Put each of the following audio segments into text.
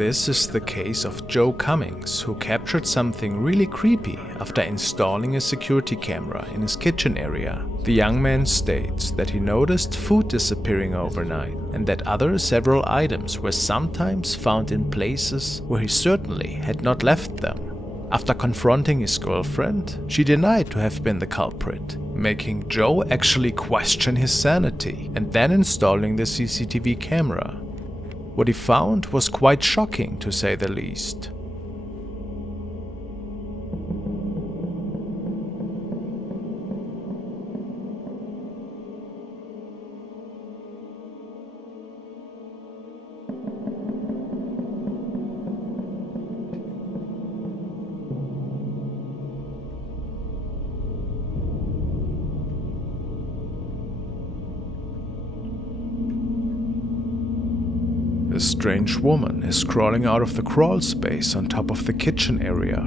This is the case of Joe Cummings, who captured something really creepy after installing a security camera in his kitchen area. The young man states that he noticed food disappearing overnight and that other several items were sometimes found in places where he certainly had not left them. After confronting his girlfriend, she denied to have been the culprit, making Joe actually question his sanity and then installing the CCTV camera. What he found was quite shocking, to say the least. A strange woman is crawling out of the crawl space on top of the kitchen area.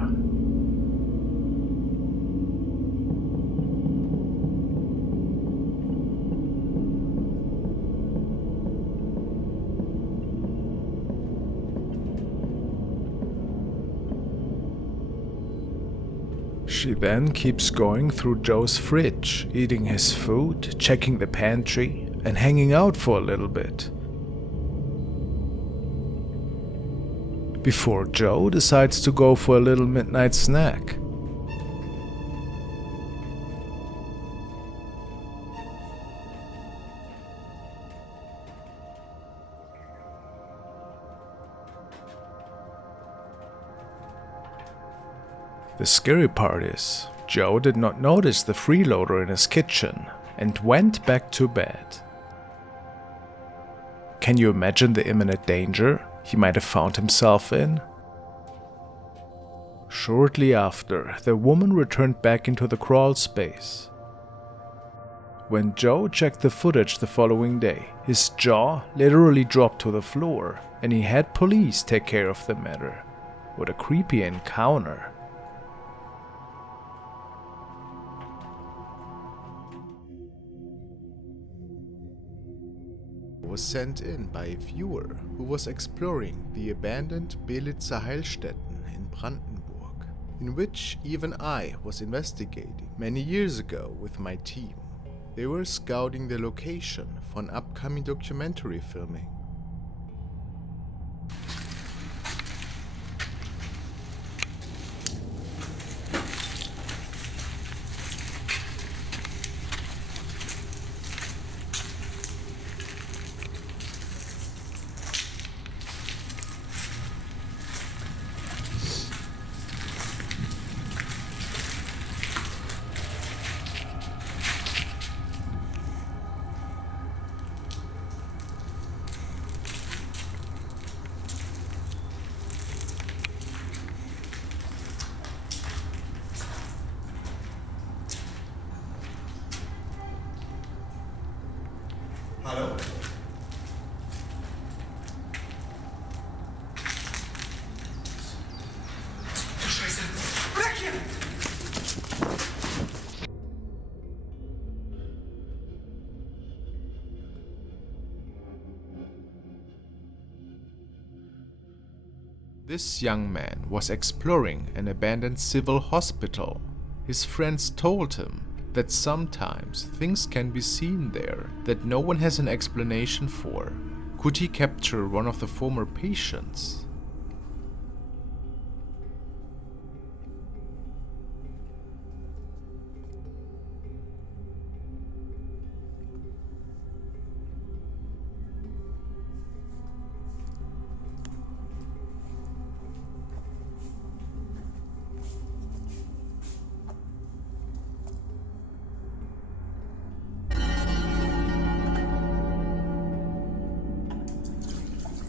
She then keeps going through Joe's fridge, eating his food, checking the pantry, and hanging out for a little bit, before Joe decides to go for a little midnight snack. The scary part is, Joe did not notice the freeloader in his kitchen and went back to bed. Can you imagine the imminent danger he might have found himself in? Shortly after, the woman returned back into the crawl space. When Joe checked the footage the following day, his jaw literally dropped to the floor, and he had police take care of the matter. What a creepy encounter. Was sent in by a viewer who was exploring the abandoned Belitzer Heilstätten in Brandenburg, in which even I was investigating many years ago with my team. They were scouting the location for an upcoming documentary filming. Hallo? Du Scheiße! Weg hier! This young man was exploring an abandoned civil hospital. His friends told him that sometimes things can be seen there that no one has an explanation for. Could he capture one of the former patients?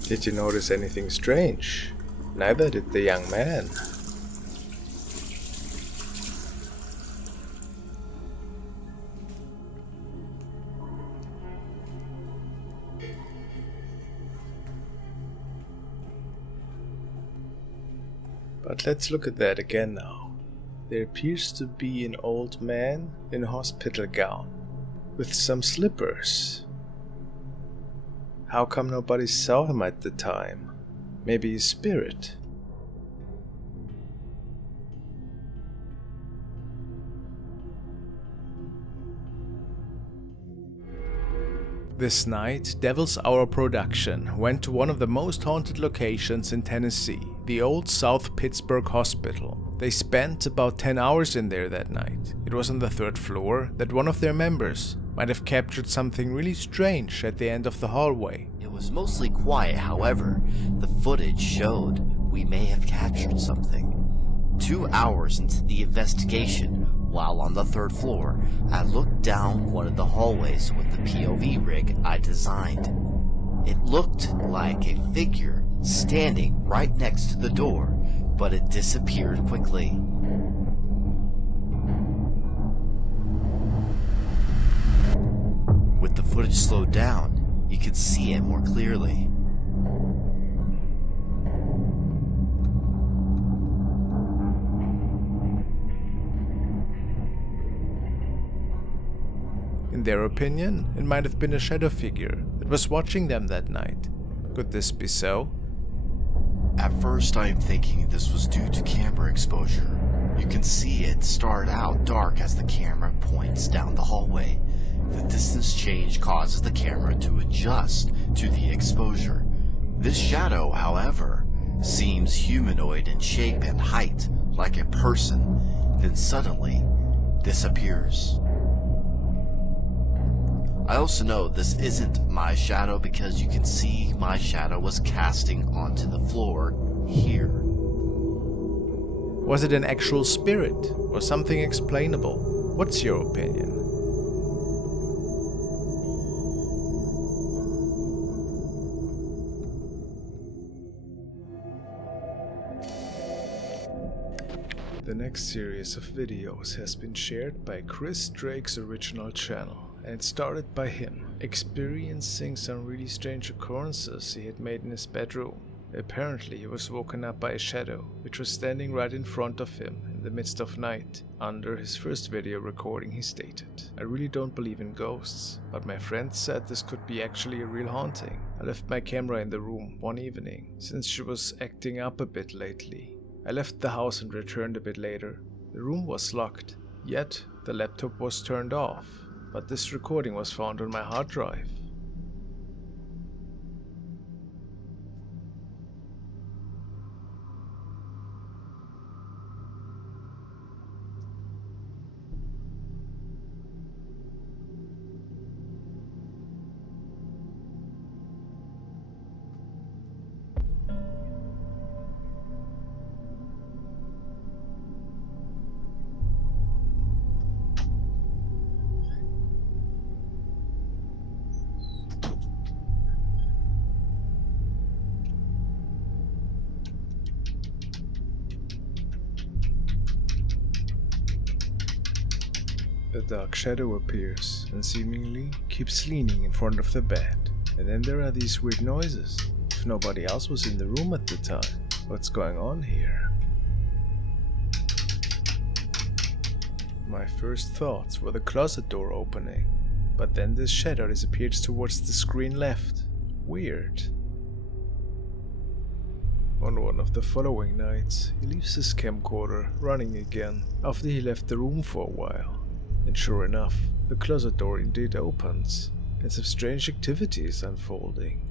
Did you notice anything strange? Neither did the young man. But let's look at that again now. There appears to be an old man in a hospital gown, with some slippers. How come nobody saw him at the time? Maybe a spirit? This night, Devil's Hour Production went to one of the most haunted locations in Tennessee, the old South Pittsburgh Hospital. They spent about 10 hours in there that night. It was on the 3rd floor that one of their members might have captured something really strange at the end of the hallway. It was mostly quiet, however, the footage showed we may have captured something. 2 hours into the investigation, while on the 3rd floor, I looked down one of the hallways with the POV rig I designed. It looked like a figure standing right next to the door, but it disappeared quickly. With the footage slowed down, you could see it more clearly. In their opinion, it might have been a shadow figure that was watching them that night. Could this be so? At first, I'm thinking this was due to camera exposure. You can see it start out dark as the camera points down the hallway. The distance change causes the camera to adjust to the exposure. This shadow, however, seems humanoid in shape and height, like a person, then suddenly disappears. I also know this isn't my shadow because you can see my shadow was casting onto the floor here. Was it an actual spirit or something explainable? What's your opinion? The next series of videos has been shared by Chris Drake's original channel. And it started by him experiencing some really strange occurrences he had made in his bedroom. Apparently he was woken up by a shadow, which was standing right in front of him in the midst of night. Under his first video recording he stated, "I really don't believe in ghosts, but my friend said this could be actually a real haunting. I left my camera in the room one evening, since she was acting up a bit lately. I left the house and returned a bit later. The room was locked, yet the laptop was turned off. But this recording was found on my hard drive." A dark shadow appears and seemingly keeps leaning in front of the bed. And then there are these weird noises. If nobody else was in the room at the time, what's going on here? My first thoughts were the closet door opening, but then this shadow disappears towards the screen left. Weird. On one of the following nights, he leaves his camcorder running again after he left the room for a while. And sure enough, the closet door indeed opens, and some strange activity is unfolding.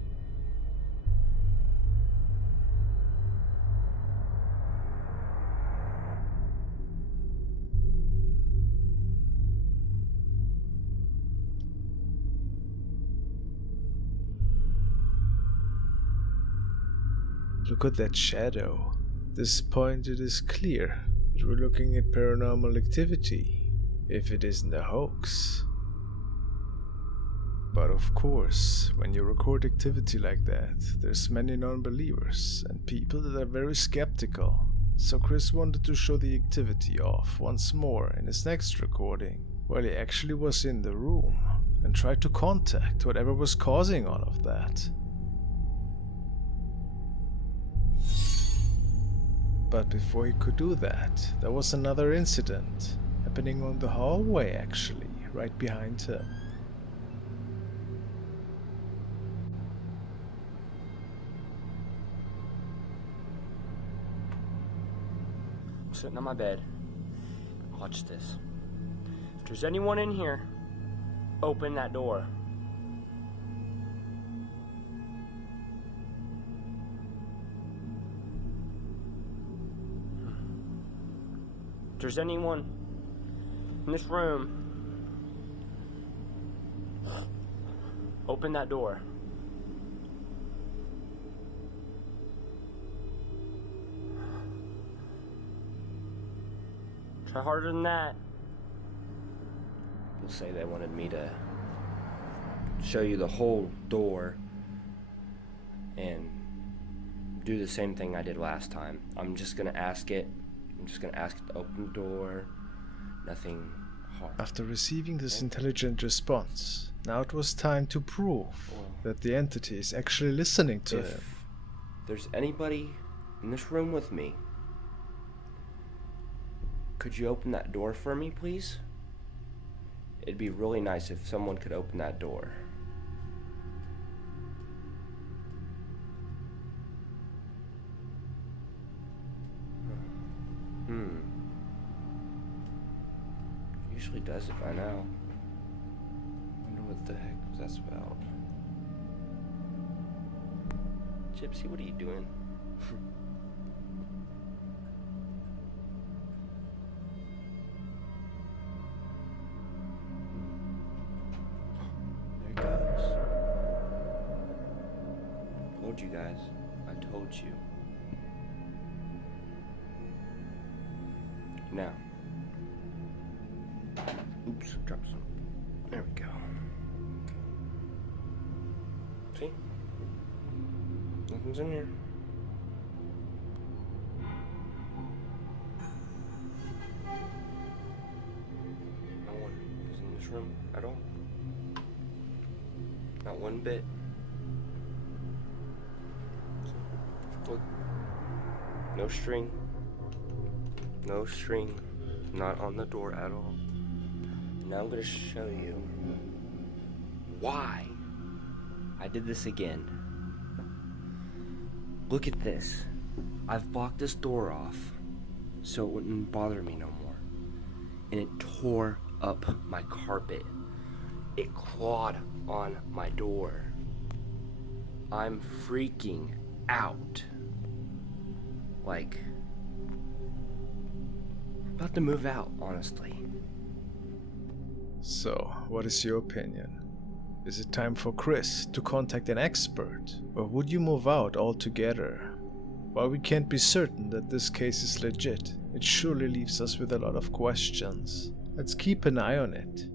Look at that shadow. At this point it is clear that we're looking at paranormal activity. If it isn't a hoax. But of course, when you record activity like that, there's many non-believers and people that are very skeptical. So Chris wanted to show the activity off once more in his next recording, while he actually was in the room and tried to contact whatever was causing all of that. But before he could do that, there was another incident. Happening on the hallway actually, right behind him. sitting on my bed. Watch this. If there's anyone in here, open that door. If there's anyone in this room, open that door. Try harder than that. You'll say they wanted me to show you the whole door and do the same thing I did last time. I'm just gonna ask it to open the door. Nothing hard. After receiving this intelligent response, now it was time to prove that the entity is actually listening to him. If there's anybody in this room with me, could you open that door for me, please? It'd be really nice if someone could open that door. Usually does it by now. Wonder what the heck was that about. Gypsy, what are you doing? There he goes. Told you guys. I told you. Now. Oops, dropped some. There we go. See? Nothing's in here. No one is in this room at all. Not one bit. Look. No string. No string. Not on the door at all. Now I'm gonna show you why I did this again. Look at this. I've blocked this door off so it wouldn't bother me no more. And it tore up my carpet. It clawed on my door. I'm freaking out. Like, about to move out, honestly. So, what is your opinion? Is it time for Chris to contact an expert, or would you move out altogether? While we can't be certain that this case is legit, it surely leaves us with a lot of questions. Let's keep an eye on it.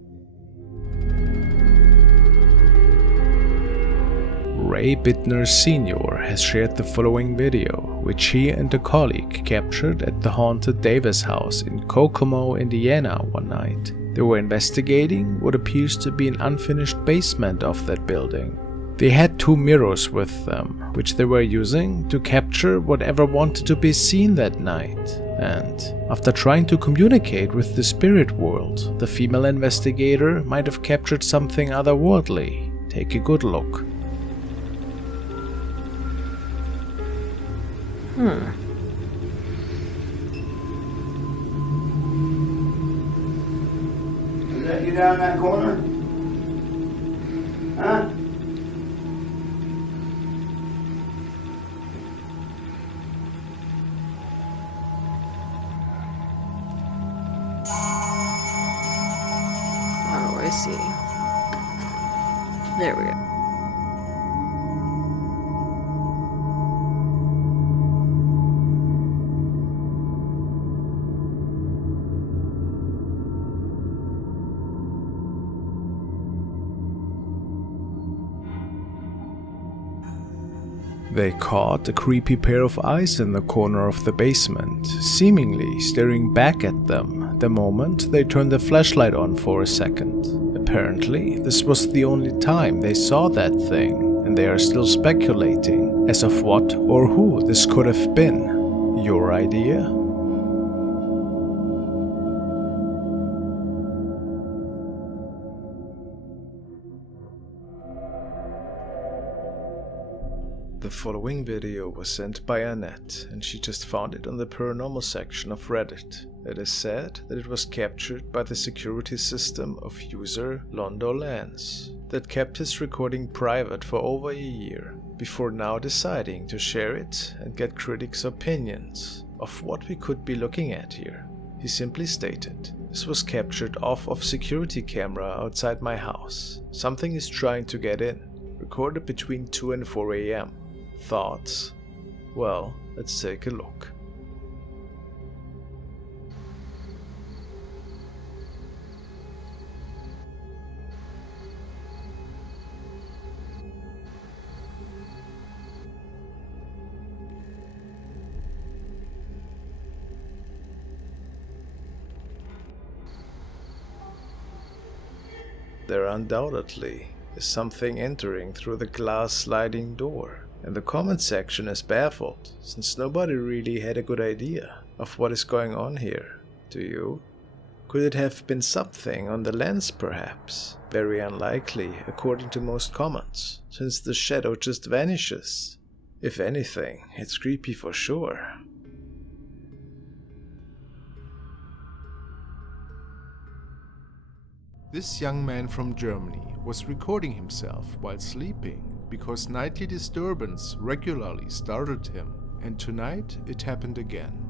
Ray Bittner Sr. has shared the following video, which he and a colleague captured at the haunted Davis house in Kokomo, Indiana one night. They were investigating what appears to be an unfinished basement of that building. They had 2 mirrors with them, which they were using to capture whatever wanted to be seen that night. And after trying to communicate with the spirit world, the female investigator might have captured something otherworldly. Take a good look. Is that you down in that corner? Huh? Oh, I see. There we go. They caught a creepy pair of eyes in the corner of the basement, seemingly staring back at them the moment they turned the flashlight on for a second. Apparently, this was the only time they saw that thing, and they are still speculating as of what or who this could have been. Your idea? The following video was sent by Annette, and she just found it on the paranormal section of Reddit. It is said that it was captured by the security system of user Londo Lance, that kept his recording private for over a year, before now deciding to share it and get critics' opinions of what we could be looking at here. He simply stated, "This was captured off of security camera outside my house. Something is trying to get in. Recorded between 2 and 4 a.m. Thoughts? Well, let's take a look." There undoubtedly is something entering through the glass sliding door, and the comment section is baffled since nobody really had a good idea of what is going on here. Do you? Could it have been something on the lens perhaps? Very unlikely according to most comments, since the shadow just vanishes. If anything, it's creepy for sure. This young man from Germany was recording himself while sleeping because nightly disturbance regularly startled him, and tonight it happened again.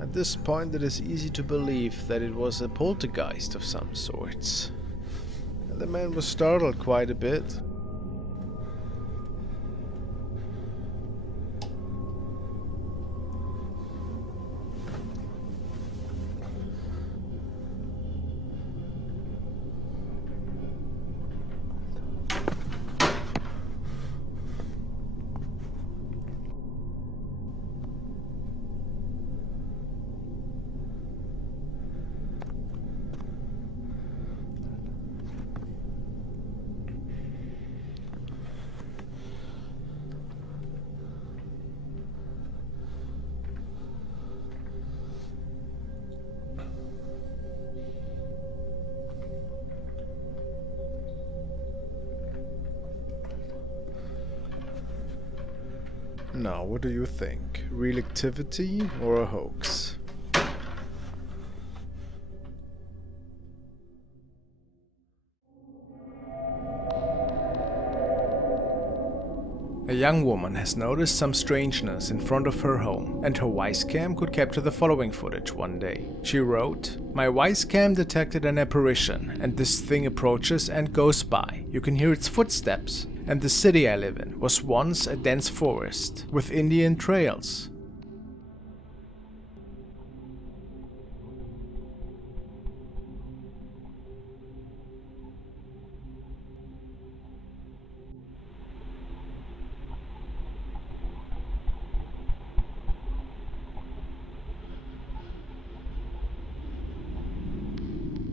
At this point, it is easy to believe that it was a poltergeist of some sorts. And the man was startled quite a bit. Now, what do you think? Real activity or a hoax? A young woman has noticed some strangeness in front of her home, and her Wisecam could capture the following footage one day. She wrote, "My Wisecam detected an apparition, and this thing approaches and goes by. You can hear its footsteps. And the city I live in was once a dense forest with Indian trails.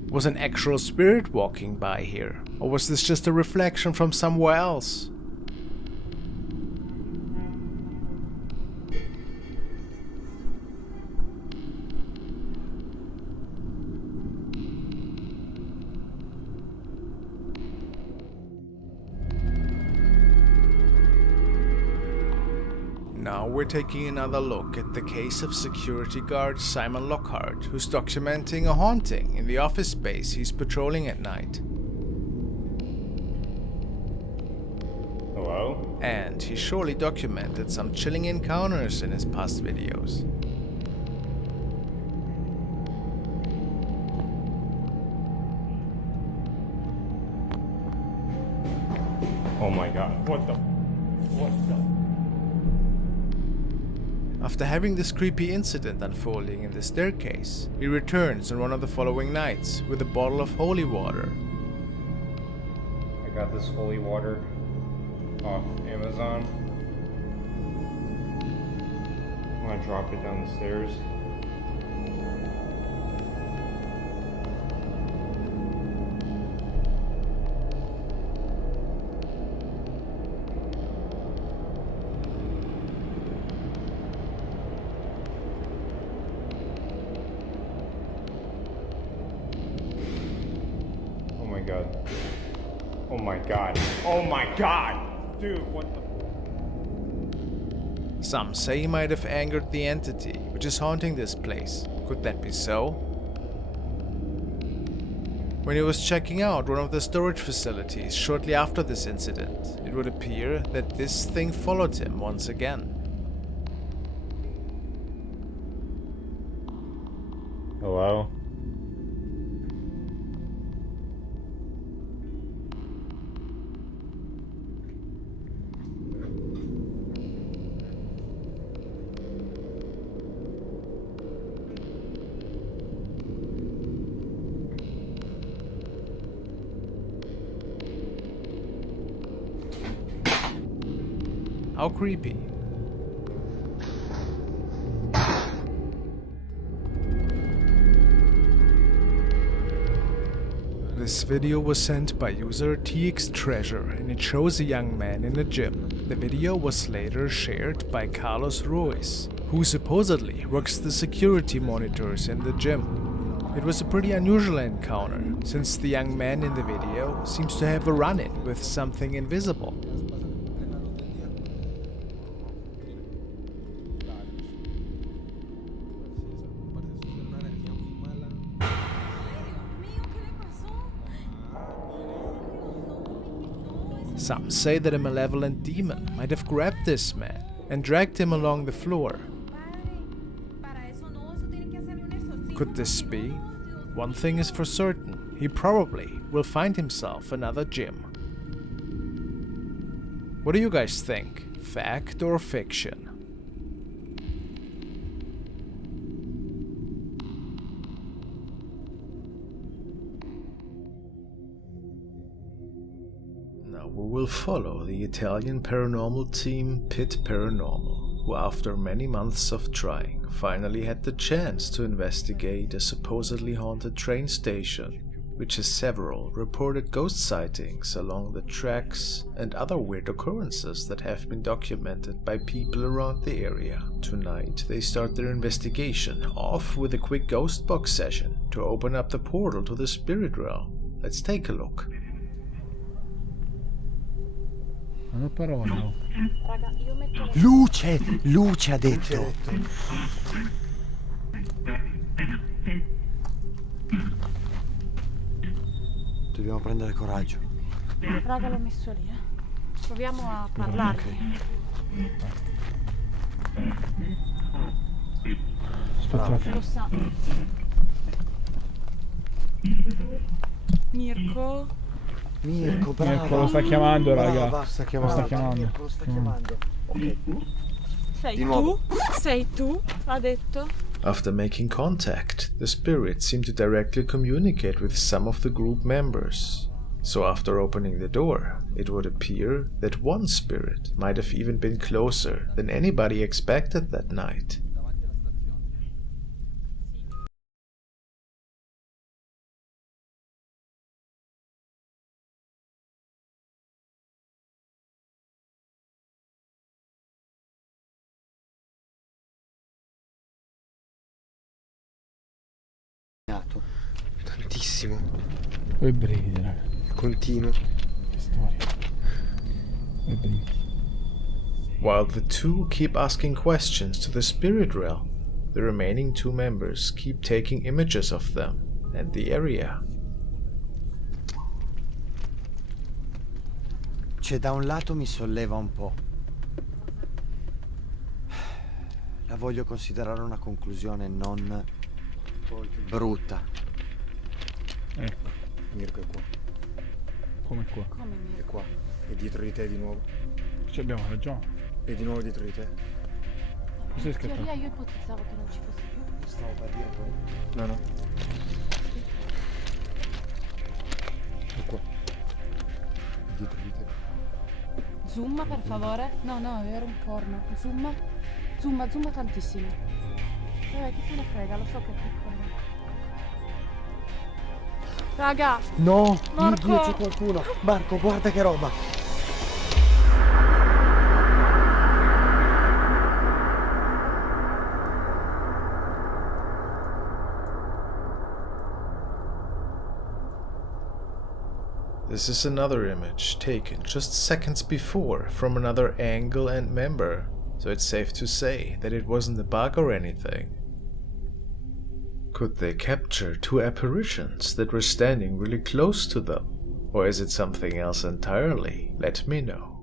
Was an actual spirit walking by here? Or was this just a reflection from somewhere else? Now we're taking another look at the case of security guard Simon Lockhart, who's documenting a haunting in the office space he's patrolling at night. Hello? And he surely documented some chilling encounters in his past videos. god, what the? After having this creepy incident unfolding in the staircase, he returns on one of the following nights with a bottle of holy water. I got this holy water off Amazon. I'm gonna drop it down the stairs. Oh my god. Oh my god. Oh my god! Dude, what the? Some say he might have angered the entity which is haunting this place. Could that be so? When he was checking out one of the storage facilities shortly after this incident, it would appear that this thing followed him once again. Hello? How creepy. This video was sent by user TXTreasure and it shows a young man in a gym. The video was later shared by Carlos Ruiz, who supposedly works the security monitors in the gym. It was a pretty unusual encounter, since the young man in the video seems to have a run-in with something invisible. Some say that a malevolent demon might have grabbed this man and dragged him along the floor. Could this be? One thing is for certain, he probably will find himself another gym. What do you guys think? Fact or fiction? We will follow the Italian paranormal team Pit Paranormal, who after many months of trying finally had the chance to investigate a supposedly haunted train station, which has several reported ghost sightings along the tracks and other weird occurrences that have been documented by people around the area. Tonight they start their investigation off with a quick ghost box session to open up the portal to the spirit realm. Let's take a look. Non ho parole. Raga, io metto le... Luce! Luce ha detto! Dobbiamo prendere coraggio. Raga, l'ho messo lì, Proviamo a parlargli. Aspetta. Lo sa. Mirko? Mirko, bravo. Mirko lo sta chiamando, raga. Brava. Sta chiamando. Mirko lo sta chiamando. Ok. Sei Di tu? nuovo. Sei tu? Ha detto? After making contact, the spirits seem to directly communicate with some of the group members. So after opening the door, it would appear that one spirit might have even been closer than anybody expected that night. Tantissimo. Che brividi, raga. Continuo. Che storia. Che brividi. While the two keep asking questions to the spirit realm, the remaining two members keep taking images of them and the area. Cioè, da un lato mi solleva un po'. La voglio considerare una conclusione non brutta. Ecco. Mirko è qua. Come qua? Come È mi... qua. E dietro di te di nuovo. Ci abbiamo ragione. E di nuovo dietro di te. Cos'è In scattato? teoria io ipotizzavo che non ci fosse più. Stavo per dire quello. No, no. È qua. Dietro di te. Zoom per favore. No, era un porno. Zoom tantissimo. Vabbè, chi se ne frega, lo so che è piccolo. Raga! No, Marco! lì c'è qualcuno. Marco, guarda che roba. This is another image taken just seconds before from another angle and member, so it's safe to say that it wasn't a bug or anything. Could they capture two apparitions that were standing really close to them? Or is it something else entirely? Let me know.